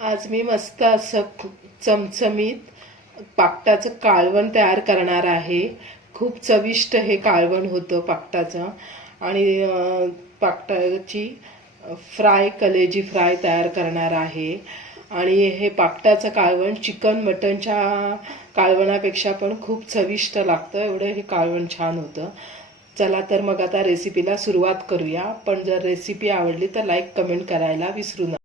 आज मी मस्त असं चमचमीत पाकटाचं काळवण तयार करणार आहे. खूप चविष्ट हे काळवण होतं पाकटाचं आणि पाकटाची फ्राय कलेजी फ्राय तयार करणार आहे. आणि हे पाकटाचं काळवण चिकन मटनच्या काळवणापेक्षा पण खूप चविष्ट लागतं. एवढं हे काळवण छान होतं. चला तर मग आता रेसिपीला सुरुवात करूया. पण जर रेसिपी आवडली तर लाईक कमेंट करायला विसरू नका.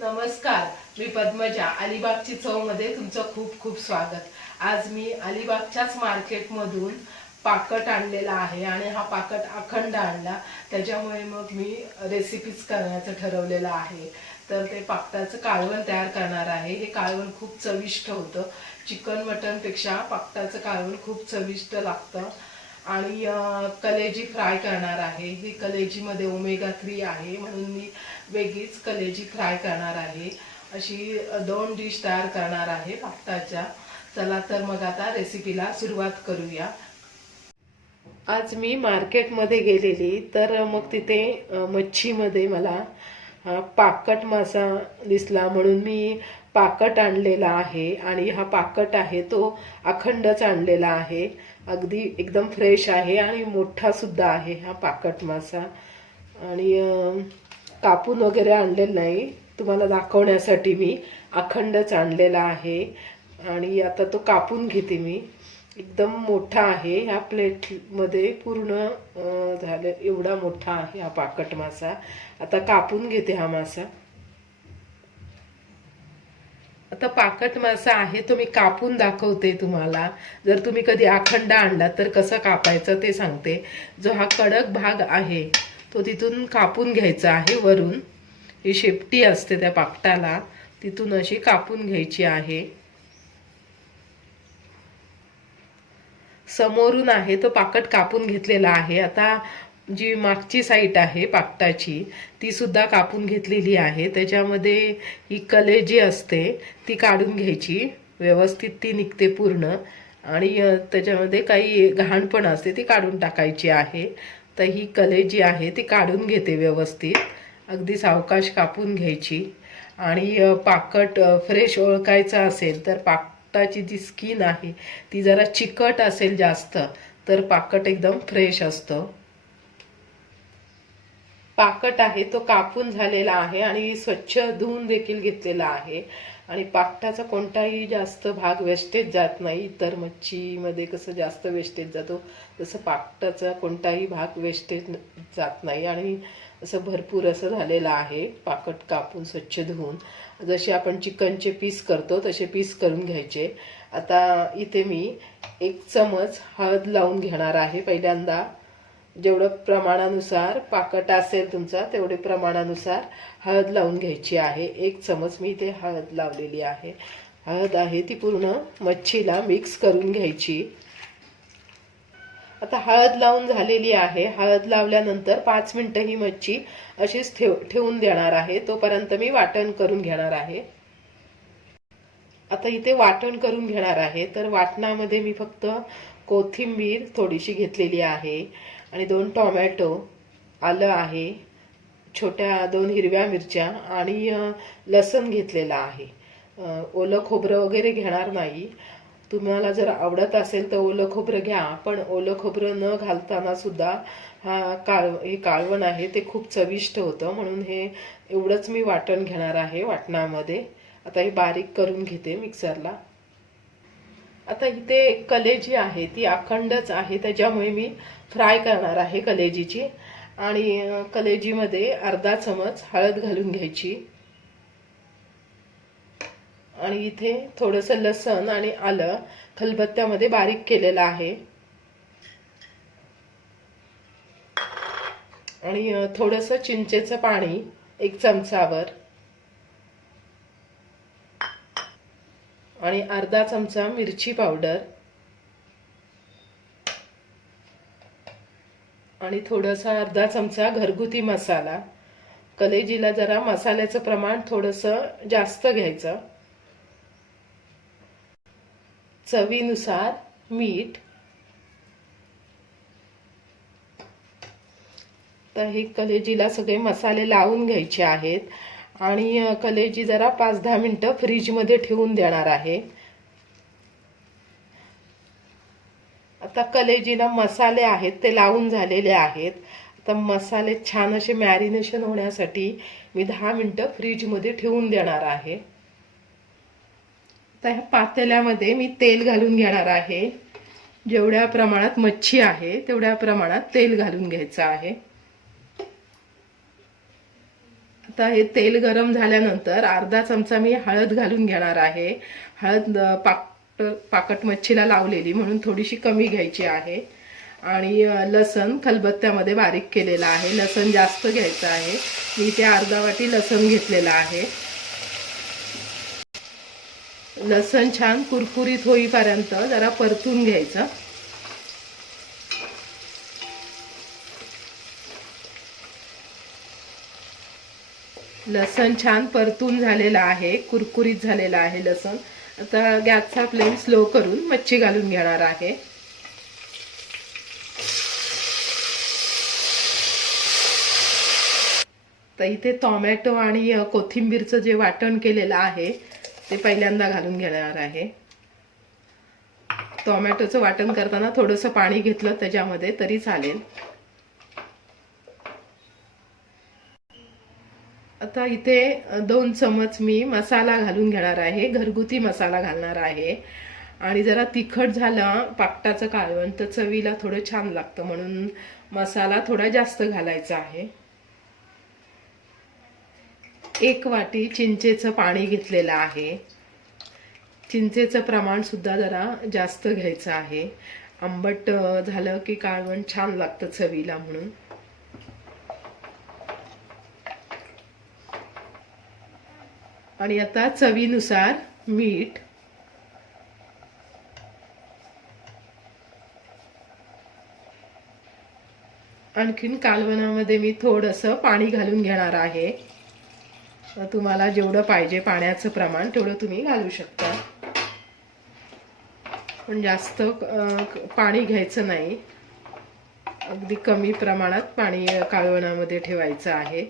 नमस्कार मी पद्मजा. अलिबागची चवमध्ये तुमचं खूप खूप स्वागत. आज मी अलिबागच्याच मार्केटमधून पाकट आणलेला आहे आणि हा पाकट अखंड आणला. त्याच्यामुळे मग मी रेसिपीज करण्याचं ठरवलेलं आहे. तर ते पाकटाचं काळवण तयार करणार आहे. हे काळवण खूप चविष्ट होतं. चिकन मटनपेक्षा पाकटाचं काळवण खूप चविष्ट लागतं. आणि कलेजी फ्राय करणार आहे. ही कलेजीमध्ये ओमेगा थ्री आहे म्हणून मी वेगळीच कलेजी फ्राय करणार आहे. अशी दोन डिश तयार करणार आहे पाकटाच्या चला तर मग आता रेसिपीला सुरुवात करूया. आज मी मार्केटमध्ये गेलेली तर मग तिथे मच्छीमध्ये मला पाकट मासा दिसला. म्हणून मी पाकट आणलेला आहे आणि हा पाकट आहे तो अखंडच आणलेला आहे. अगदी एकदम फ्रेश आहे आणि मोठा सुद्धा आहे हा पाकट मासा आणि कापून वगैरे आणलेला नाही. तुम्हाला दाखवण्यासाठी मी अखंडच आणलेला आहे. आणि आता तो कापून घेते मी. एकदम मोठा आहे. ह्या प्लेटमध्ये पूर्ण झालं. एवढा मोठा आहे हा पाकट मासा आता कापून घेते हा मासा आता पाकट मासा आहे तो मी कापून दाखवते तुम्हाला. जर तुम्ही कधी अखंड आणला तर कसं कापायचं ते सांगते. जो हा कडक भाग आहे तो तिथून कापून घ्यायचा आहे वरून. ही शेपटी असते त्या पाकटाला तिथून अशी कापून घ्यायची आहे. समोरून आहे तो पाकट कापून घेतलेला आहे. आता जी मागची साईट आहे पाकटाची ती सुद्धा कापून घेतलेली आहे. त्याच्यामध्ये ही कले जी असते ती काढून घ्यायची. व्यवस्थित ती निघते पूर्ण. आणि त्याच्यामध्ये काही घाण पण असते ती काढून टाकायची आहे. तर ही कले जी आहे ती काढून घेते व्यवस्थित. अगदी सावकाश कापून घ्यायची. आणि पाकट फ्रेश ओळखायचं असेल तर पाकटाची जी स्किन आहे ती जरा चिकट असेल जास्त तर पाकट एकदम फ्रेश असतं. पाकट आहे तो कापून झालेला आहे आणि स्वच्छ धुवून देखील घेतलेला आहे. आणि पाकटाचा कोणताही जास्त भाग वेस्टेज जात नाही इतर मच्छीमध्ये कसं जास्त वेस्टेज जातो तसं पाकटाचा कोणताही भाग वेस्टेज जात नाही. आणि असं भरपूर असं झालेलं आहे पाकट कापून स्वच्छ धुवून. जसे आपण चिकनचे पीस करतो तसे पीस करून घ्यायचे. आता इथे मी एक चमच हळद लावून घेणार आहे. पहिल्यांदा जेवढं प्रमाणानुसार पाकट असेल तुमचा तेवढे प्रमाणानुसार हळद लावून घ्यायची आहे. एक चमच मी इथे हळद लावलेली आहे. हळद आहे ती पूर्ण मच्छीला मिक्स करून घ्यायची. आता हळद लावून झालेली आहे. हळद लावल्यानंतर पाच मिनटं ही मच्छी अशीच ठेव ठेवून देणार आहे. तोपर्यंत मी वाटण करून घेणार आहे. आता इथे वाटण करून घेणार आहे. तर वाटणामध्ये मी फक्त कोथिंबीर थोडीशी घेतलेली आहे. आणि दोन टोमॅटो आलं आहे छोट्या दोन हिरव्या मिरच्या आणि लसण घेतलेला आहे. ओलं खोबरं वगैरे घेणार नाही. तुम्हाला जर आवडत असेल तर ओलं खोबरं घ्या पण ओलं खोबरं न घालताना सुद्धा हा काळ हे काळवण आहे ते खूप चविष्ट होतं. म्हणून हे एवढंच मी वाटण घेणार आहे वाटणामध्ये. आता हे बारीक करून घेते मिक्सरला. आता इथे कलेजी आहे ती अखंडच आहे. त्याच्यामुळे मी फ्राय करणार आहे कलेजीची. आणि कलेजीमध्ये अर्धा चमच हळद घालून घ्यायची. आणि इथे थोडंसं लसण आणि आलं खलबत्त्यामध्ये बारीक केलेलं आहे. आणि थोडंसं चिंचेचं पाणी एक चमचावर. आणि अर्धा चमचा मिरची पावडर. आणि थोडासा अर्धा चमचा घरगुती मसाला. कलेजीला जरा मसाल्याचं प्रमाण थोडंसं जास्त घ्यायचं. चवीनुसार मीठ. तर हे कलेजीला सगळे मसाले लावून घ्यायचे आहेत. आणि कलेजी जरा पाच दहा मिनटं फ्रीजमध्ये ठेवून देणार आहे. आता कलेजीला मसाले आहेत ते लावून झालेले आहेत. आता मसाले छान असे मॅरिनेशन होण्यासाठी मी दहा मिनटं फ्रीजमध्ये ठेवून देणार आहे. आता ह्या पातेल्यामध्ये मी तेल घालून घेणार आहे. जेवढ्या प्रमाणात मच्छी आहे तेवढ्या प्रमाणात तेल घालून घ्यायचं आहे. आता हे तेल गरम झाल्यानंतर अर्धा चमचा मी हळद घालून घेणार आहे. हळद पाक पाकट मच्छीला लावलेली म्हणून थोडीशी कमी घ्यायची आहे. आणि लसण खलबत्त्यामध्ये बारीक केलेला आहे. लसण जास्त घ्यायचं आहे. मी इथे अर्धा वाटी लसण घेतलेला आहे. लसण छान कुरकुरीत होईपर्यंत जरा परतून घ्यायचं. लसण छान परतून झालेलं आहे. कुरकुरीत झालेलं आहे लसण. आता गॅसचा फ्लेम स्लो करून मच्छी घालून घेणार आहे. तर इथे टोमॅटो आणि कोथिंबीरचं जे वाटण केलेलं आहे ते पहिल्यांदा घालून घेणार आहे. टोमॅटोचं वाटण करताना थोडंसं पाणी घेतलं त्याच्यामध्ये तरी चालेल. आता इथे दोन चमच मी मसाला घालून घेणार आहे. घरगुती मसाला घालणार आहे. आणि जरा तिखट झालं पाकटाचं कालवण तर चवीला थोडं छान लागतं म्हणून मसाला थोडा जास्त घालायचा आहे. एक वाटी चिंचेचं पाणी घेतलेलं आहे. चिंचेचं प्रमाण सुद्धा जरा जास्त घ्यायचं आहे. आंबट झालं की काळवण छान लागतं चवीला म्हणून. आणि आता चवीनुसार मीठ. आणखीन कालवणामध्ये मी थोडंसं पाणी घालून घेणार आहे. तुम्हाला जेवढं पाहिजे पाण्याचं प्रमाण तेवढं तुम्ही घालू शकता. पण जास्त पाणी घ्यायचं नाही. अगदी कमी प्रमाणात पाणी कालवणामध्ये ठेवायचं आहे.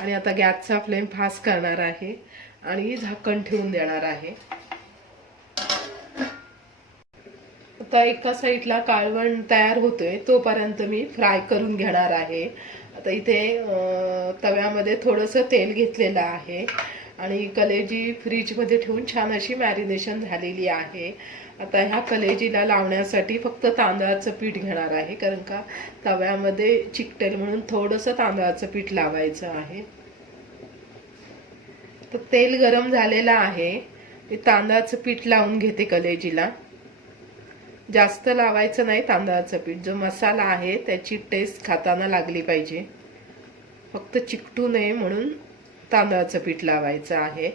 आणि आता गॅसचा फ्लेम फास्ट करणार आहे आणि झाकण ठेवून देणार आहे. आता एका साईडला काळवण तयार होतोय तोपर्यंत मी फ्राय करून घेणार आहे. आता इथे तव्यामध्ये थोडंसं तेल घेतलेलं आहे. आणि कलेजी फ्रीजमध्ये ठेवून छान अशी मॅरिनेशन झालेली आहे. आता ह्या कलेजीला लावण्यासाठी फक्त तांदळाचं पीठ घेणार आहे कारण का तव्यामध्ये चिकटेल म्हणून थोडंसं तांदळाचं पीठ लावायचं आहे. तर तेल गरम झालेलं आहे. मी तांदळाचं पीठ लावून घेते कलेजीला. जास्त लावायचं नाही तांदळाचं पीठ. जो मसाला आहे त्याची टेस्ट खाताना लागली पाहिजे. फक्त चिकटू नये म्हणून तांदळाचं पीठ लावायचं आहे.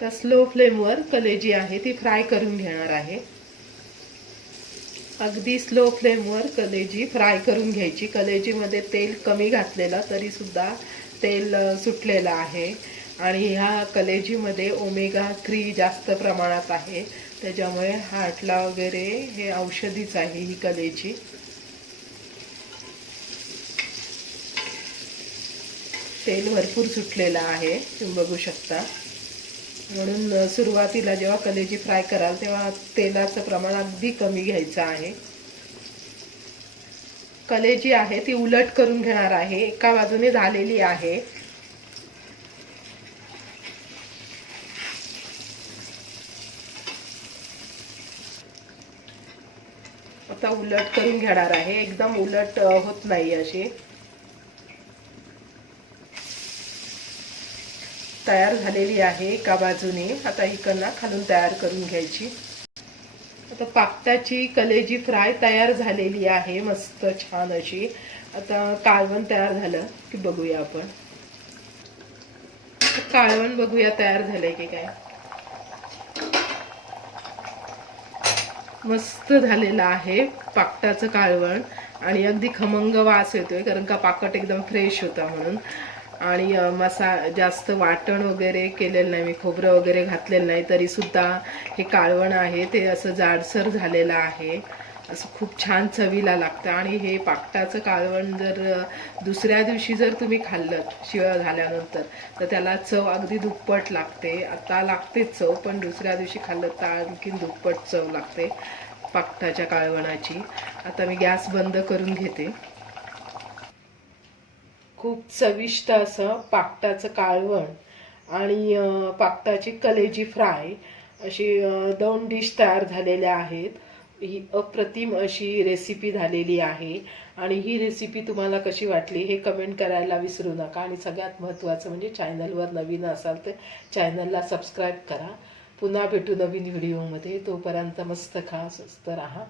तर स्लो फ्लेमवर कलेजी आहे ती फ्राय करून घेणार आहे. अगदी स्लो फ्लेमवर कलेजी फ्राय करून घ्यायची. कलेजीमध्ये तेल कमी घातलेलं तरी सुद्धा तेल सुटलेलं आहे. आणि ह्या कलेजीमध्ये ओमेगा थ्री जास्त प्रमाणात आहे. त्याच्यामुळे हार्टला वगैरे हे औषधीच आहे ही कलेजी तेल भरपूर सुटलेलं आहे तुम्ही बघू शकता. म्हणून सुरुवातीला जेव्हा कलेजी फ्राय कराल तेव्हा तेलाचं प्रमाण अगदी कमी घ्यायचं आहे. कलेजी आहे ती उलट करून घेणार आहे एका बाजूने झालेली आहे. आता उलट करून घेणार आहे एकदम उलट होत नाही अशी. तयार झालेली आहे एका बाजूने. आता इकडनं खालून तयार करून घ्यायची. आता पापटाची कलेजी फ्राय तयार झालेली आहे. मस्त छान अशी. आता काळवण तयार झालं की बघूया आपण. काळवण बघूया तयार झालंय की काय. मस्त झालेलं आहे पाकटाचं काळवण. आणि अगदी खमंग वास येतोय कारण का पाकट एकदम फ्रेश होता म्हणून. आणि मसा जास्त वाटण वगैरे केलेलं नाही मी खोबरं वगैरे घातलेलं नाही तरीसुद्धा हे काळवण आहे ते असं जाडसर झालेलं आहे. असं खूप छान चवीला लागतं आणि हे पाकटाचं काळवण जर दुसऱ्या दिवशी जर तुम्ही खाल्लं शिळ झाल्यानंतर तर त्याला चव अगदी दुप्पट लागते. आता लागतेच चव पण दुसऱ्या दिवशी खाल्लं तर आणखीन दुप्पट चव लागते पाकटाच्या काळवणाची. आता मी गॅस बंद करून घेते. खूप चविष्ट असं पाकटाचं काळवण आणि पाकटाची कलेजी फ्राय अशी दोन डिश तयार झालेल्या आहेत. ही अप्रतिम अशी रेसिपी झालेली आहे आणि ही रेसिपी तुम्हाला कशी वाटली हे कमेंट करायला विसरू नका आणि सगळ्यात महत्त्वाचं म्हणजे चॅनलवर नवीन असाल तर चॅनलला सबस्क्राईब करा. पुन्हा भेटू नवीन व्हिडिओमध्ये तोपर्यंत मस्त खा स्वस्त राहा.